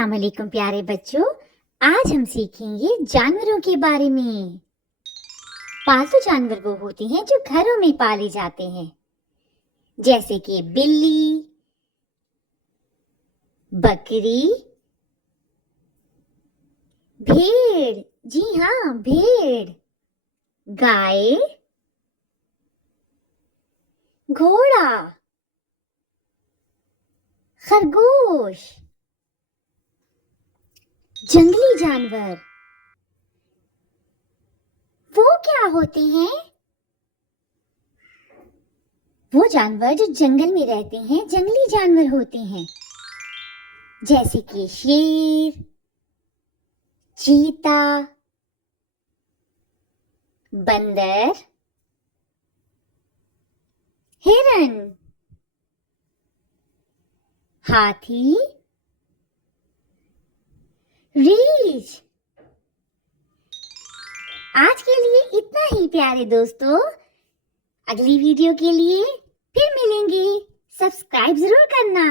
अस्सलाम वालेकुम प्यारे बच्चों। आज हम सीखेंगे जानवरों के बारे में। पालतू जानवर वो होते हैं जो घरों में पाले जाते हैं, जैसे कि बिल्ली, बकरी, भेड़, जी हाँ भेड़, गाय, घोड़ा, खरगोश। जंगली जानवर वो क्या होते हैं? वो जानवर जो जंगल में रहते हैं जंगली जानवर होते हैं, जैसे कि शेर, चीता, बंदर, हिरन, हाथी, रीछ। आज के लिए इतना ही प्यारे दोस्तों। अगली वीडियो के लिए फिर मिलेंगे। सब्सक्राइब जरूर करना।